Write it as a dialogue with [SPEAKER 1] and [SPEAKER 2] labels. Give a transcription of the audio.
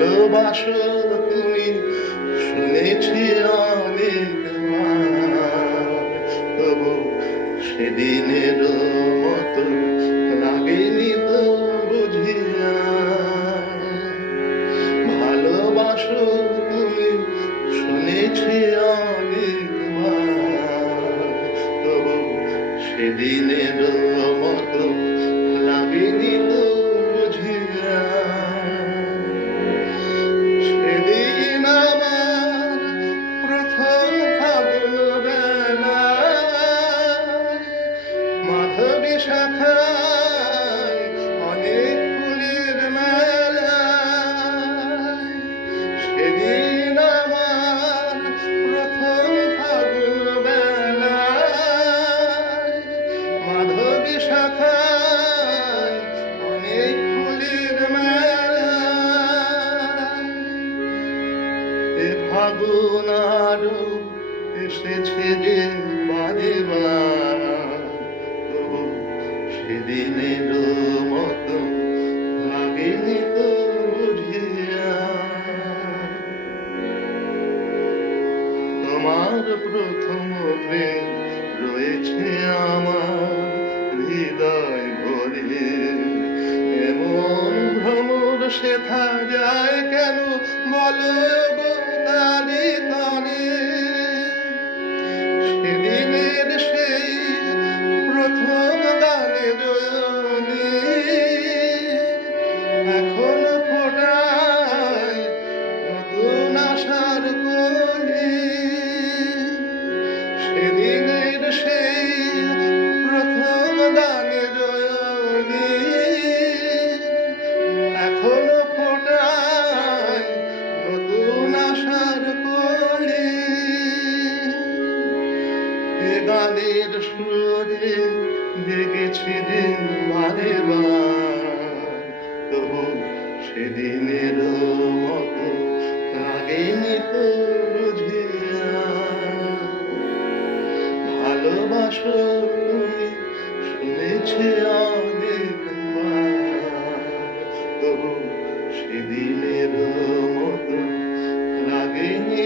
[SPEAKER 1] ভালোবাসো তুমি শুনেছি অনেক তবু সেদিনের মতো লাগেনি তো বুঝিয়া ভালোবাসো তুমি শুনেছি অনেক তবু সেদিনের মতো লাগেনি তো শাখায় অনেক ফুলের মেলায়। প্রথম ফাগুন বেলায় মাধবী শাখায় অনেক মেলায়। এ ফাগুন আরও এসেছে যে বার তবু সেদিনের মতো তোমার প্রথম প্রেম রয়েছে আমার হৃদয় ভরে। এমন ভ্রমর সেথা যায় কেন বলো গো গানের সুরে দেখেছি মানে বারে। তবু সেদিনের মতো লাগেনি তো বুঝে ভালোবাসো তুমি শুনেছে অনেক তবু সেদিনের মতো লাগেনি